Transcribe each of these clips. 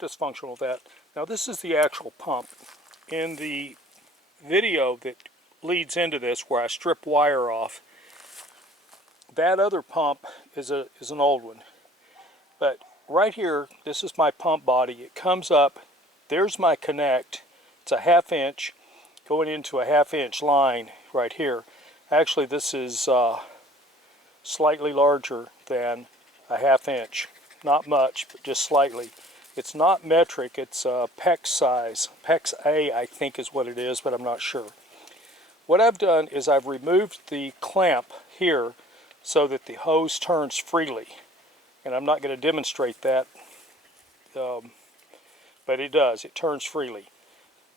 dysfunctional with that. Now this is the actual pump. In the video that leads into this, where I strip wire off, that other pump is an old one. But right here, this is my pump body. It comes up, there's my connect. It's a 1/2 inch going into a 1/2 inch line right here. Actually, this is slightly larger than a 1/2 inch. Not much, but just slightly. It's not metric, it's PEX size. PEX A, I think, is what it is, but I'm not sure. What I've done is I've removed the clamp here so that the hose turns freely. And I'm not going to demonstrate that, but it does. It turns freely,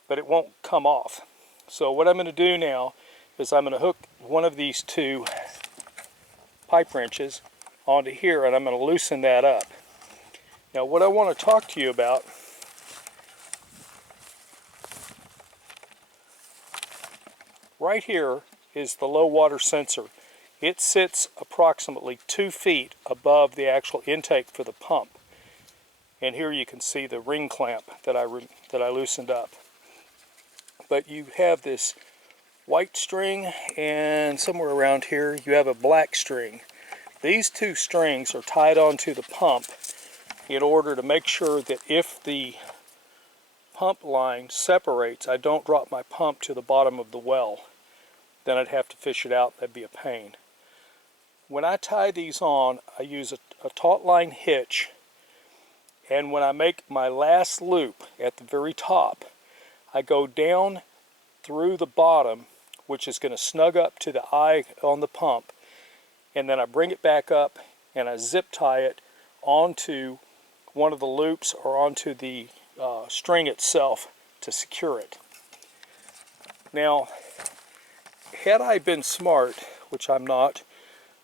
but it won't come off. So what I'm going to do now is I'm going to hook one of these two pipe wrenches onto here, and I'm going to loosen that up. Now what I want to talk to you about right here is the low water sensor. It sits approximately 2 feet above the actual intake for the pump. And here you can see the ring clamp that I loosened up. But you have this white string, and somewhere around here you have a black string. These two strings are tied onto the pump in order to make sure that if the pump line separates, I don't drop my pump to the bottom of the well. Then I'd have to fish it out. That'd be a pain. When I tie these on, I use a taut line hitch, and when I make my last loop at the very top, I go down through the bottom, which is going to snug up to the eye on the pump, and then I bring it back up and I zip tie it onto one of the loops or onto the string itself to secure it. Now, had I been smart, which I'm not,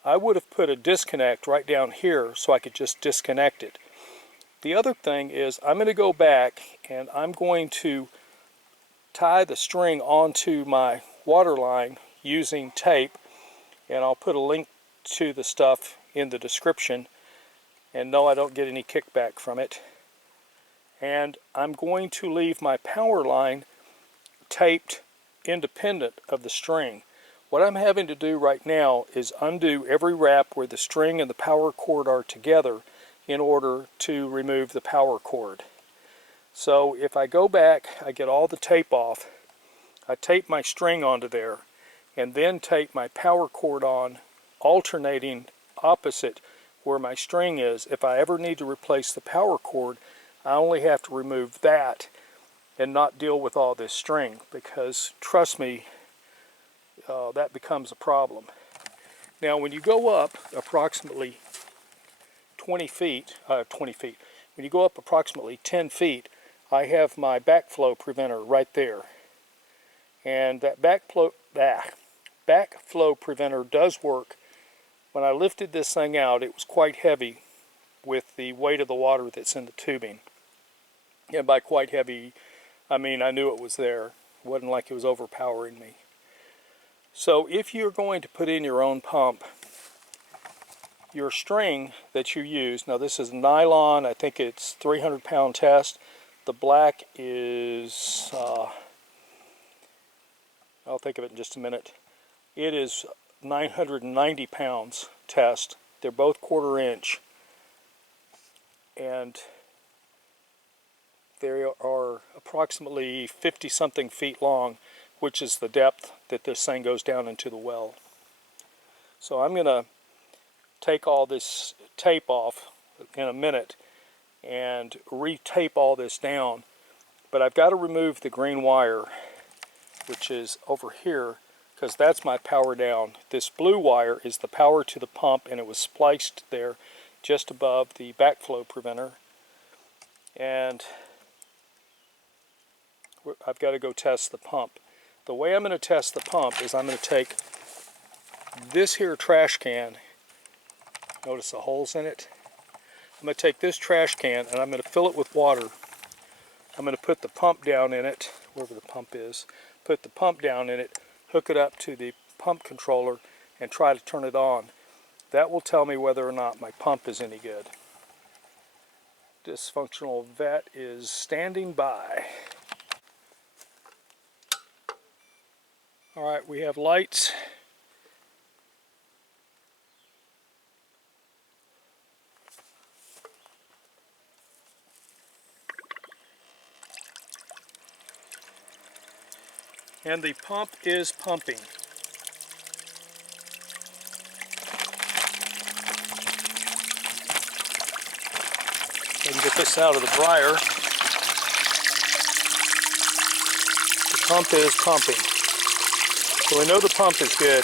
I would have put a disconnect right down here so I could just disconnect it. The other thing is I'm going to go back and I'm going to tie the string onto my water line using tape, and I'll put a link to the stuff in the description, and no, I don't get any kickback from it. And I'm going to leave my power line taped independent of the string. What I'm having to do right now is undo every wrap where the string and the power cord are together in order to remove the power cord. So if I go back, I get all the tape off, I tape my string onto there, and then tape my power cord on, alternating opposite where my string is. If I ever need to replace the power cord, I only have to remove that and not deal with all this string, because trust me, that becomes a problem. Now when you go up approximately 20 feet, when you go up approximately 10 feet, I have my backflow preventer right there. And that backflow preventer does work. When I lifted this thing out, it was quite heavy with the weight of the water that's in the tubing. And by quite heavy, I mean I knew it was there. It wasn't like it was overpowering me. So if you're going to put in your own pump, your string that you use, now this is nylon, I think it's 300-pound test. The black is, I'll think of it in just a minute. It is 990 pounds test. They're both 1/4 inch. And they are approximately 50-something feet long, which is the depth that this thing goes down into the well. So I'm going to take all this tape off in a minute and re-tape all this down, but I've got to remove the green wire, which is over here, because that's my power down. This blue wire is the power to the pump, and it was spliced there just above the backflow preventer. And I've got to go test the pump. The way I'm going to test the pump is I'm going to take this here trash can. Notice the holes in it. I'm going to take this trash can and I'm going to fill it with water. I'm going to put the pump down in it, wherever the pump is. Put the pump down in it, hook it up to the pump controller, and try to turn it on. That will tell me whether or not my pump is any good. Dysfunctional vet is standing by. All right, we have lights. And the pump is pumping. I can get this out of the dryer. The pump is pumping. So we know the pump is good.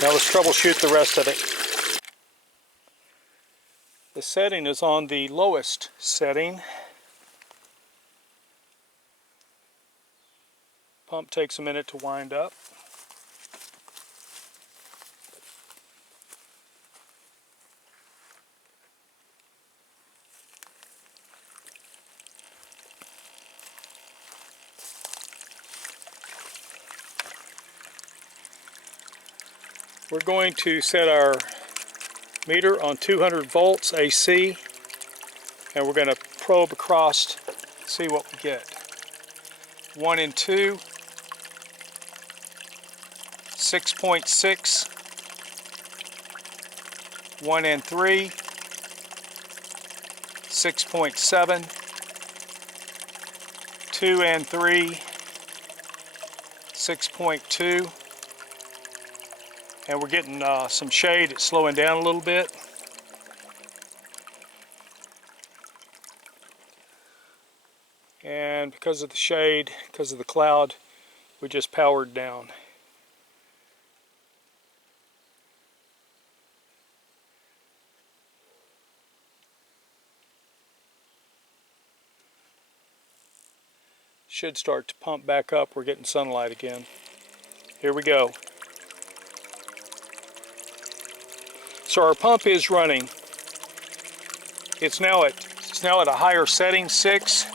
Now let's troubleshoot the rest of it. The setting is on the lowest setting. Pump takes a minute to wind up. We're going to set our meter on 200 volts AC, and we're going to probe across, see what we get. 1 and 2, 6.6, 1 and 3, 6.7, 2 and 3, 6.2, and we're getting some shade. It's slowing down a little bit. And because of the shade, because of the cloud, we just powered down. Should start to pump back up. We're getting sunlight again. Here we go. So our pump is running. It's now at a higher setting, 6.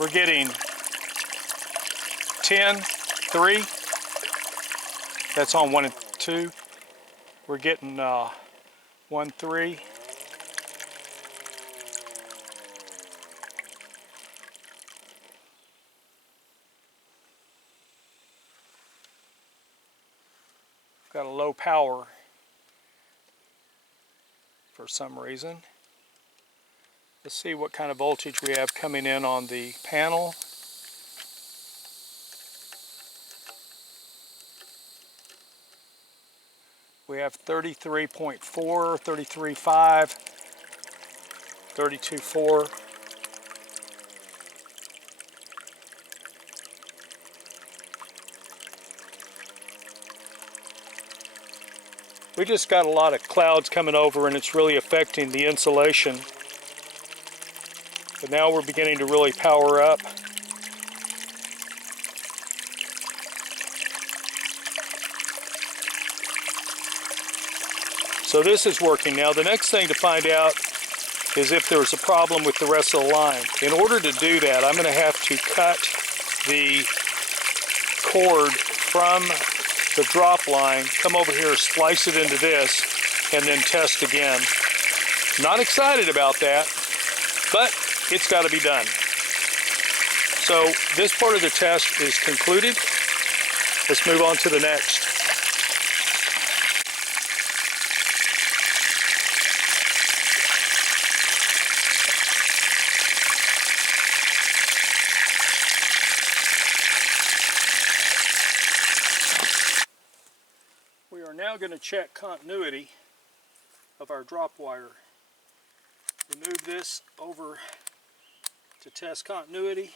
We're getting 10, 3. That's on 1 and 2. We're getting 1, 3. Got a low power for some reason. Let's see what kind of voltage we have coming in on the panel. We have 33.4, 33.5, 32.4. We just got a lot of clouds coming over and it's really affecting the insulation. But now we're beginning to really power up. So this is working now. The next thing to find out is if there's a problem with the rest of the line. In order to do that, I'm going to have to cut the cord from the drop line, come over here, splice it into this, and then test again. Not excited about that, but it's got to be done. So this part of the test is concluded. Let's move on to the next. We are now going to check continuity of our drop wire. We move this over to test continuity.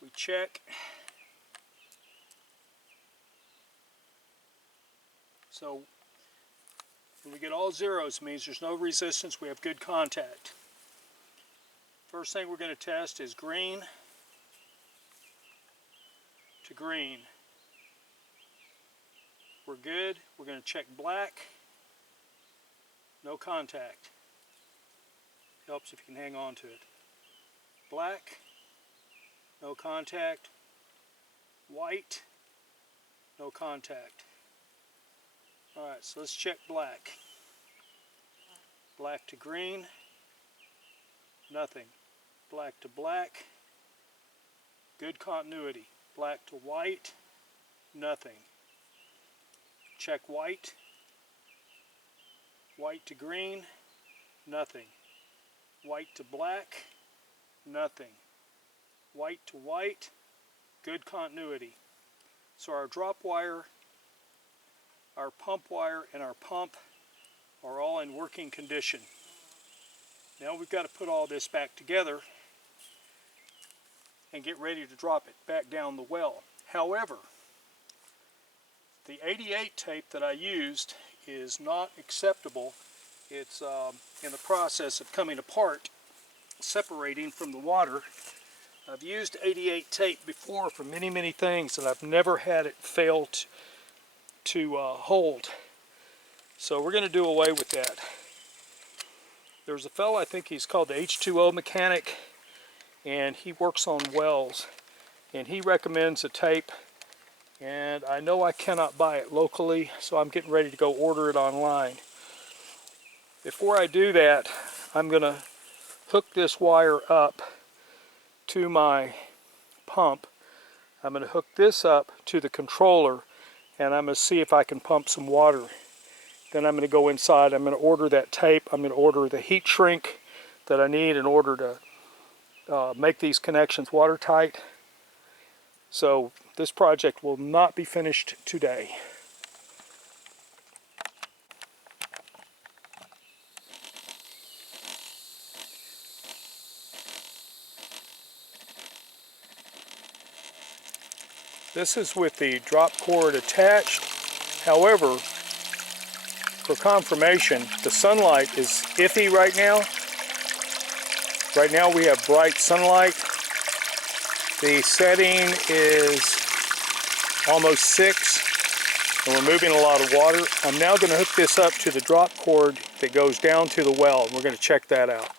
We check. So when we get all zeros, it means there's no resistance, we have good contact. First thing we're going to test is green to green. We're good. We're going to check black. No contact. Helps if you can hang on to it. Black. No contact. White. No contact. Alright, so let's check black. Black to green. Nothing. Black to black. Good continuity. Black to white. Nothing. Check white. White to green. Nothing. White to black. Nothing. White to white. Good continuity. So our drop wire, our pump wire, and our pump are all in working condition. Now we've got to put all this back together and get ready to drop it back down the well. However, the 88 tape that I used is not acceptable. It's in the process of coming apart, separating from the water. I've used 88 tape before for many things, and I've never had it fail to hold. So we're going to do away with that. There's a fellow, I think he's called the H2O Mechanic, and he works on wells, and he recommends a tape, and I know I cannot buy it locally, so I'm getting ready to go order it online. Before I do that, I'm going to hook this wire up to my pump. I'm going to hook this up to the controller, and I'm going to see if I can pump some water. Then I'm going to go inside. I'm going to order that tape. I'm going to order the heat shrink that I need in order to make these connections watertight. So this project will not be finished today. This is with the drop cord attached. However, for confirmation, the sunlight is iffy right now. Right now we have bright sunlight. The setting is almost 6, and we're moving a lot of water. I'm now going to hook this up to the drop cord that goes down to the well, and we're going to check that out.